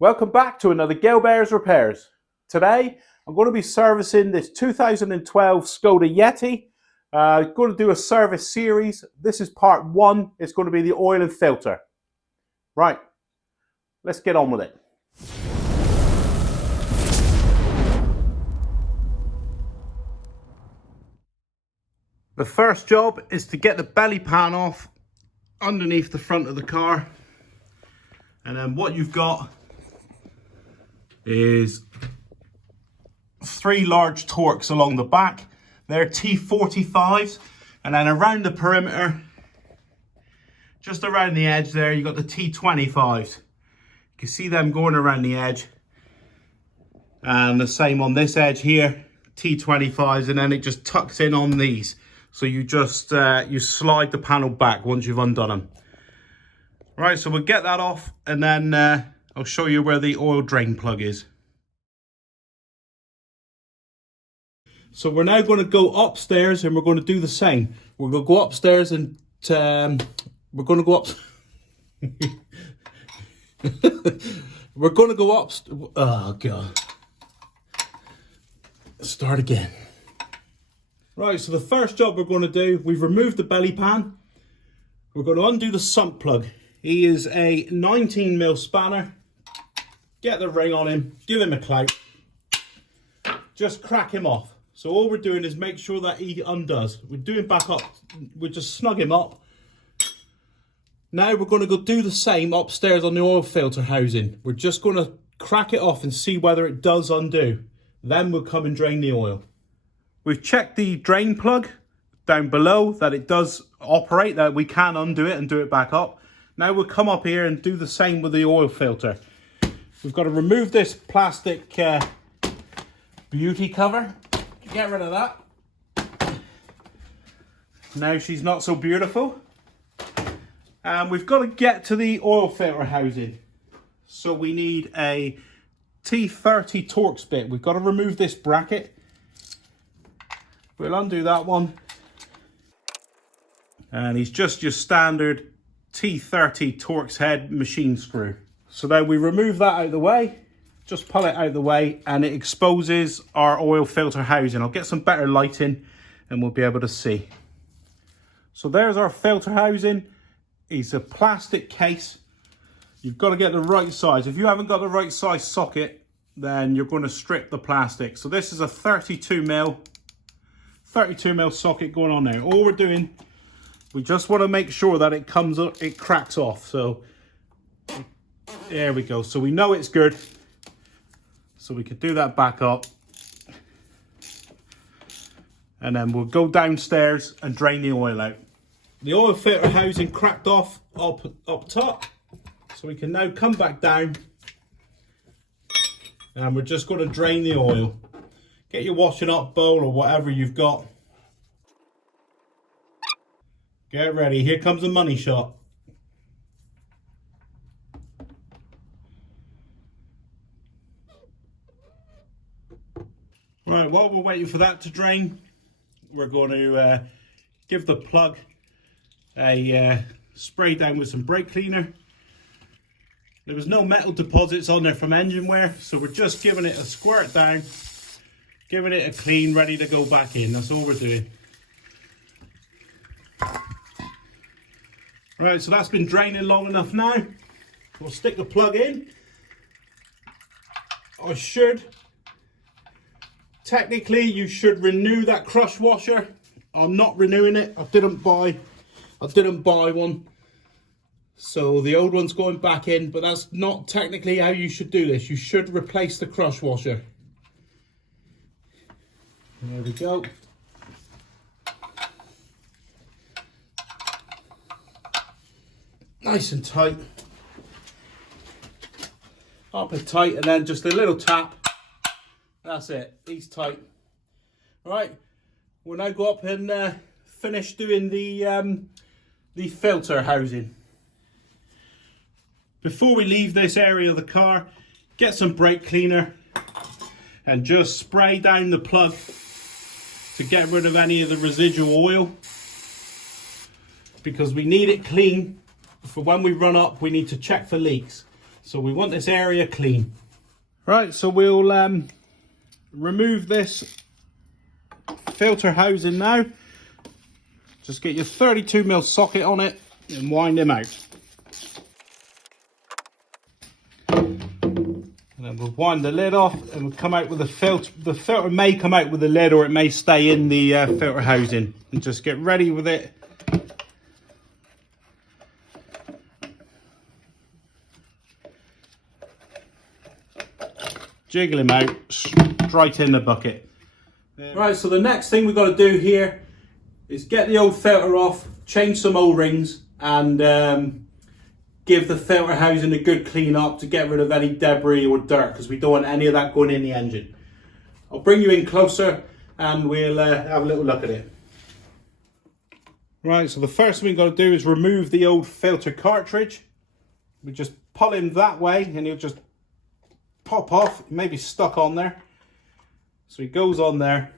Welcome back to another Gale Bears Repairs. Today I'm going to be servicing this 2012 Skoda Yeti. Going to do a service series. This is part one. It's going to be the oil and filter. Right, let's get on with it. The first job is to get the belly pan off underneath the front of the car. And then what you've got is three large Torx along the back. They're T45s, and then around the perimeter, just around the edge there, you got the T25s. You can see them going around the edge, and the same on this edge here, T25s, and then it just tucks in on these. So you just you slide the panel back once you've undone them. Right, so we'll get that off, and then I'll show you where the oil drain plug is. So we're now going to go upstairs and we're going to do the same. We're going to go upstairs and we're going to go up. We're going to go up. Oh God. Start again. Right, so the first job we're going to do, we've removed the belly pan. We're going to undo the sump plug. He is a 19mm spanner. Get the ring on him, give him a clout, just crack him off. So all we're doing is make sure that he undoes. We're doing back up, we just snug him up. Now we're going to go do the same upstairs on the oil filter housing. We're just going to crack it off and see whether it does undo. Then we'll come and drain the oil. We've checked the drain plug down below that it does operate, that we can undo it and do it back up. Now we'll come up here and do the same with the oil filter. We've got to remove this plastic beauty cover. Get rid of that. Now she's not so beautiful. And we've got to get to the oil filter housing. So we need a T30 Torx bit. We've got to remove this bracket. We'll undo that one. And he's just your standard T30 Torx head machine screw. So then we remove that out of the way, just pull it out of the way, and it exposes our oil filter housing. I'll get some better lighting and we'll be able to see. So there's our filter housing. It's a plastic case. You've got to get the right size. If you haven't got the right size socket, then you're going to strip the plastic. So this is a 32mm socket going on there. All we're doing, we just want to make sure that it comes up, it cracks off. So there we go. So we know it's good. So we can do that back up. And then we'll go downstairs and drain the oil out. The oil filter housing cracked off up top. So we can now come back down. And we're just going to drain the oil. Get your washing up bowl or whatever you've got. Get ready. Here comes the money shot. Right, while we're waiting for that to drain, we're going to give the plug a spray down with some brake cleaner. There was no metal deposits on there from engine wear, so we're just giving it a squirt down, giving it a clean, ready to go back in. That's all we're doing. Right, so that's been draining long enough now. We'll stick the plug in. Technically, you should renew that crush washer. I'm not renewing it. I didn't buy one. So the old one's going back in, but that's not technically how you should do this. You should replace the crush washer. There we go. Nice and tight. Up and tight, and then just a little tap. That's it. He's tight. Right. We'll now go up and finish doing the filter housing. Before we leave this area of the car, get some brake cleaner and just spray down the plug to get rid of any of the residual oil, because we need it clean. For when we run up, we need to check for leaks. So we want this area clean. Right, so we'll remove this filter housing now. Just get your 32mm socket on it and wind them out. And then we'll wind the lid off and we'll come out with the filter. The filter may come out with the lid or it may stay in the filter housing. And just get ready with it. Jiggle him out, straight in the bucket. Right, so the next thing we've got to do here is get the old filter off, change some O-rings and give the filter housing a good clean up to get rid of any debris or dirt, because we don't want any of that going in the engine. I'll bring you in closer and we'll have a little look at it. Right, so the first thing we've got to do is remove the old filter cartridge. We just pull him that way and he'll just pop off, maybe stuck on there. So he goes on there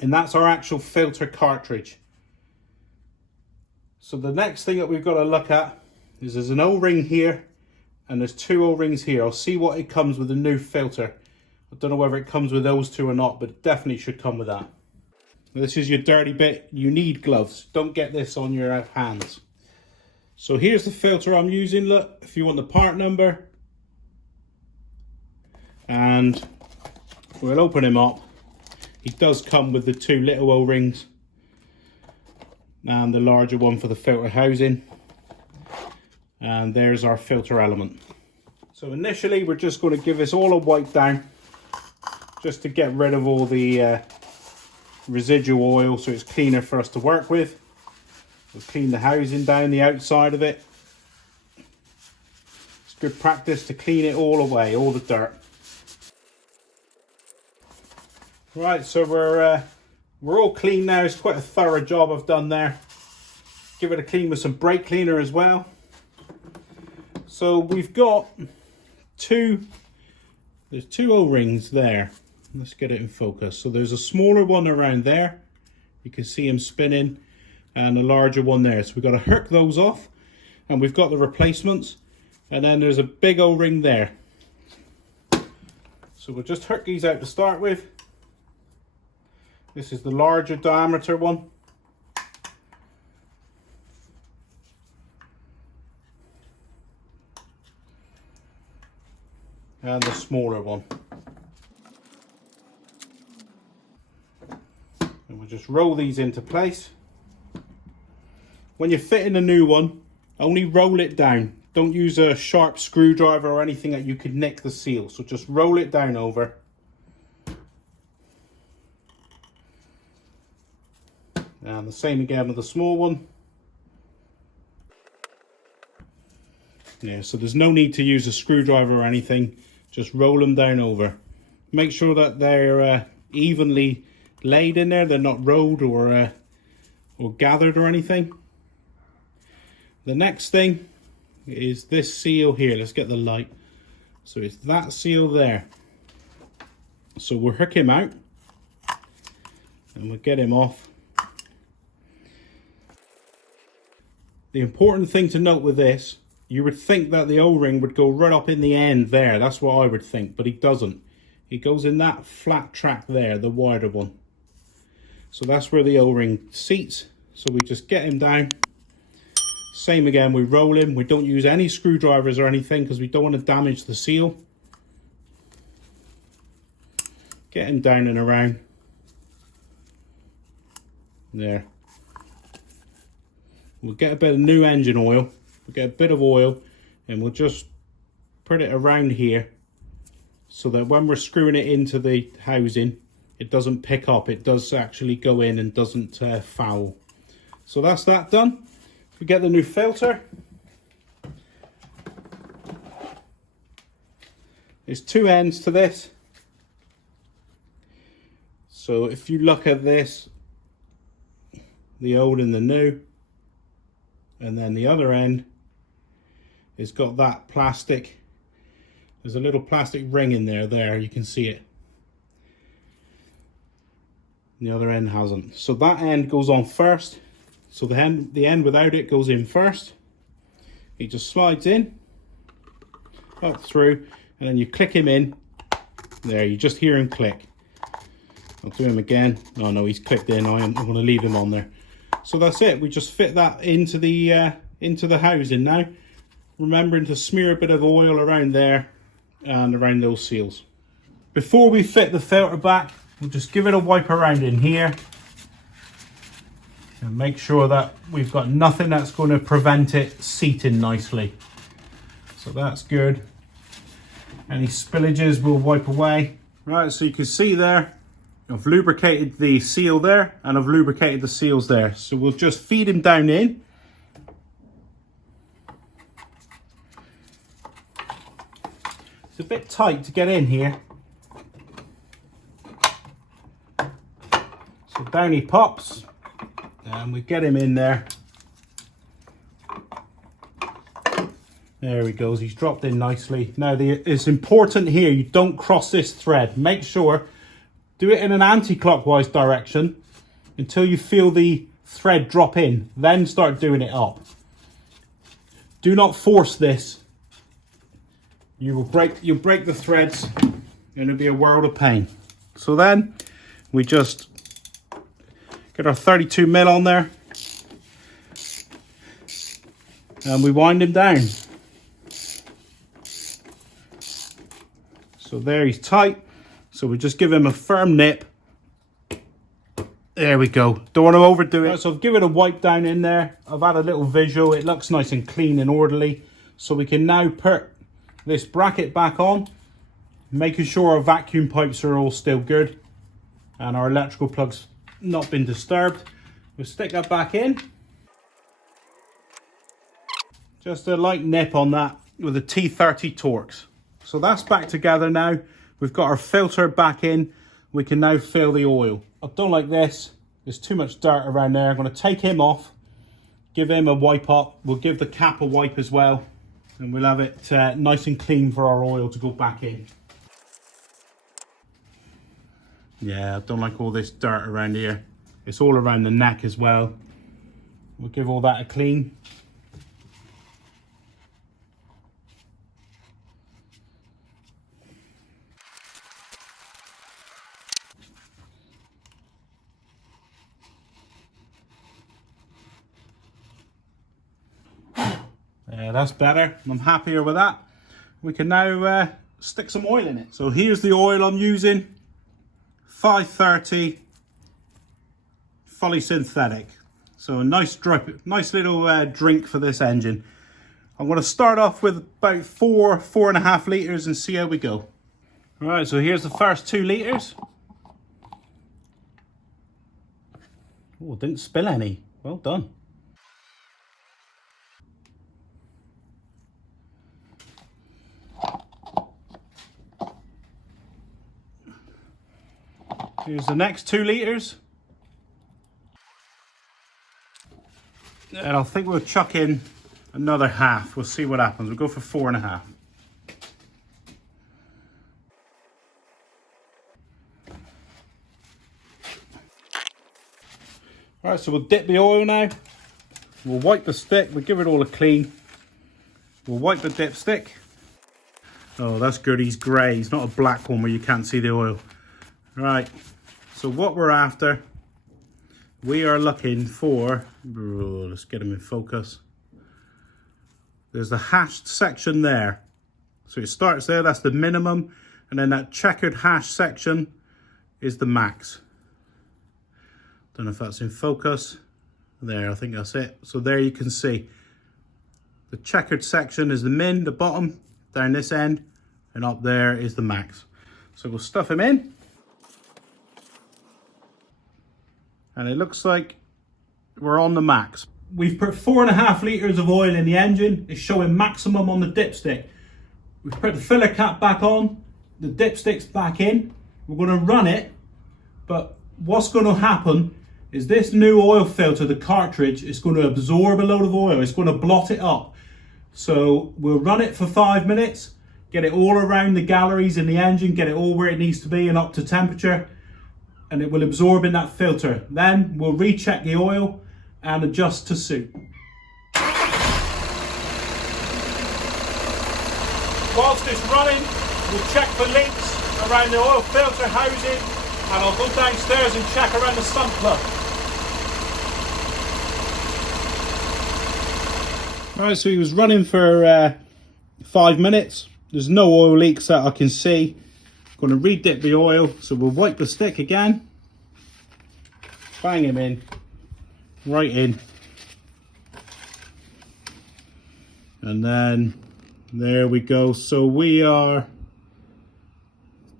and that's our actual filter cartridge. So the next thing that we've got to look at is there's an O-ring here and there's two O-rings here. I'll see what it comes with the new filter. I don't know whether it comes with those two or not, but it definitely should come with that. This is your dirty bit. You need gloves. Don't get this on your hands. So here's the filter I'm using. Look, if you want the part number, and we'll open him up. He does come with the two little O-rings and the larger one for the filter housing. And there's our filter element. So initially we're just going to give this all a wipe down just to get rid of all the residual oil so it's cleaner for us to work with. We'll clean the housing down the outside of it. It's good practice to clean it all away, all the dirt. Right, so we're all clean now. It's quite a thorough job I've done there. Give it a clean with some brake cleaner as well. So we've got there's two O-rings there. Let's get it in focus. So there's a smaller one around there. You can see them spinning, and a larger one there. So we've got to hook those off, and we've got the replacements. And then there's a big O-ring there. So we'll just hook these out to start with. This is the larger diameter one. And the smaller one. And we'll just roll these into place. When you're fitting a new one, only roll it down. Don't use a sharp screwdriver or anything that you could nick the seal. So just roll it down over. And the same again with the small one. Yeah, so there's no need to use a screwdriver or anything. Just roll them down over. Make sure that they're evenly laid in there. They're not rolled or gathered or anything. The next thing is this seal here. Let's get the light. So it's that seal there. So we'll hook him out and we'll get him off. The important thing to note with this, you would think that the O-ring would go right up in the end there. That's what I would think, but he doesn't. He goes in that flat track there, the wider one. So that's where the O-ring seats. So we just get him down. Same again, we roll him. We don't use any screwdrivers or anything because we don't want to damage the seal. Get him down and around. There. We'll get a bit of new engine oil. We'll get a bit of oil and we'll just put it around here so that when we're screwing it into the housing, it doesn't pick up. It does actually go in and doesn't foul. So that's that done. We get the new filter. There's two ends to this. So if you look at this, the old and the new, and then the other end has got that plastic. There's a little plastic ring in there, you can see it. The other end hasn't. So that end goes on first. So the end without it goes in first. It just slides in. up through, and then you click him in. There, you just hear him click. I'll do him again. Oh no, he's clicked in. I'm going to leave him on there. So that's it. We just fit that into the housing now. Remembering to smear a bit of oil around there and around those seals. Before we fit the filter back, we'll just give it a wipe around in here and make sure that we've got nothing that's going to prevent it seating nicely. So that's good. Any spillages will wipe away. Right, so you can see there, I've lubricated the seal there and I've lubricated the seals there. So we'll just feed him down in. It's a bit tight to get in here. So down he pops and we get him in there. There he goes, he's dropped in nicely. Now it's important here, you don't cross this thread. Make sure, do it in an anti-clockwise direction until you feel the thread drop in, then start doing it up. Do not force this. You'll break the threads and it'll be a world of pain. So then we just get our 32mm on there and we wind him down. So there, he's tight. So we just give him a firm nip. There we go. Don't want to overdo it. So I've given it a wipe down in there. I've had a little visual. It looks nice and clean and orderly. So we can now put this bracket back on, making sure our vacuum pipes are all still good and our electrical plugs not been disturbed. We'll stick that back in. Just a light nip on that with a T30 Torx. So that's back together now. We've got our filter back in. We can now fill the oil. I've done like this. There's too much dirt around there. I'm going to take him off, give him a wipe up. We'll give the cap a wipe as well. And we'll have it nice and clean for our oil to go back in. Yeah, I don't like all this dirt around here. It's all around the neck as well. We'll give all that a clean. That's better. I'm happier with that. We can now stick some oil in it. So here's the oil I'm using. 530 fully synthetic. So a nice drip, nice little drink for this engine. I'm going to start off with about 4.5 litres and see how we go. Right, so here's the first 2 litres. Oh, didn't spill any. Well done. Here's the next 2 litres. And I think we'll chuck in another half. We'll see what happens. We'll go for 4.5. All right, so we'll dip the oil now. We'll wipe the stick. We'll give it all a clean. We'll wipe the dipstick. Oh, that's good. He's grey. He's not a black one where you can't see the oil. Right, so what we're after, we are looking for, let's get him in focus. There's the hashed section there. So it starts there, that's the minimum, and then that checkered hash section is the max. Don't know if that's in focus. There, I think that's it. So there you can see. The checkered section is the min, the bottom, down this end, and up there is the max. So we'll stuff him in. And it looks like we're on the max. We've put 4.5 litres of oil in the engine. It's showing maximum on the dipstick. We've put the filler cap back on, the dipstick's back in. We're going to run it, but what's going to happen is this new oil filter, the cartridge, is going to absorb a load of oil. It's going to blot it up. So we'll run it for 5 minutes, get it all around the galleries in the engine, get it all where it needs to be and up to temperature, and it will absorb in that filter. Then we'll recheck the oil and adjust to suit. whilst it's running, we'll check for leaks around the oil filter housing, and I'll go downstairs and check around the sump plug. Right, so he was running for 5 minutes. There's no oil leaks that I can see. I'm going to re-dip the oil, so we'll wipe the stick again. Bang him in, right in. And then there we go. So we are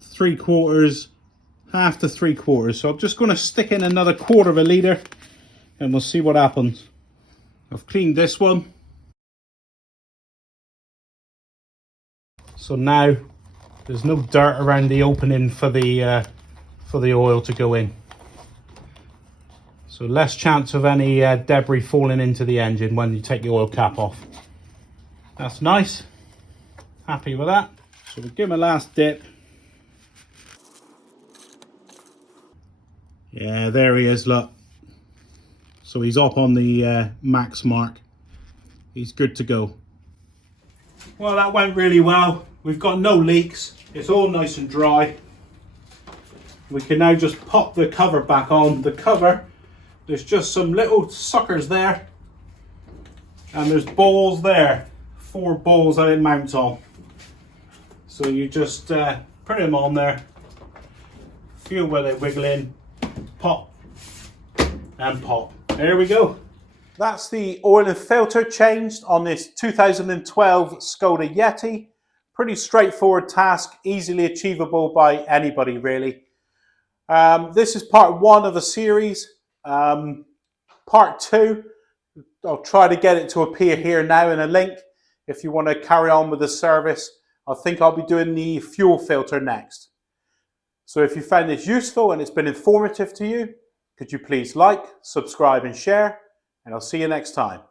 3/4, half to 3/4. So I'm just going to stick in another 1/4 of a litre and we'll see what happens. I've cleaned this one. So now there's no dirt around the opening for the oil to go in. So less chance of any debris falling into the engine when you take the oil cap off. That's nice. Happy with that. So we'll give him a last dip. Yeah, there he is, look. So he's up on the max mark. He's good to go. Well, that went really well. We've got no leaks. It's all nice and dry. We can now just pop the cover back on. The cover, there's just some little suckers there. And there's balls there. 4 balls that it mounts on. So you just put them on there. Feel where they wiggle in. Pop. And pop. There we go. That's the oil and filter changed on this 2012 Skoda Yeti. Pretty straightforward task, easily achievable by anybody really. This is part 1 of a series. Part 2, I'll try to get it to appear here now in a link if you want to carry on with the service. I think I'll be doing the fuel filter next. So if you found this useful and it's been informative to you, could you please like, subscribe and share, and I'll see you next time.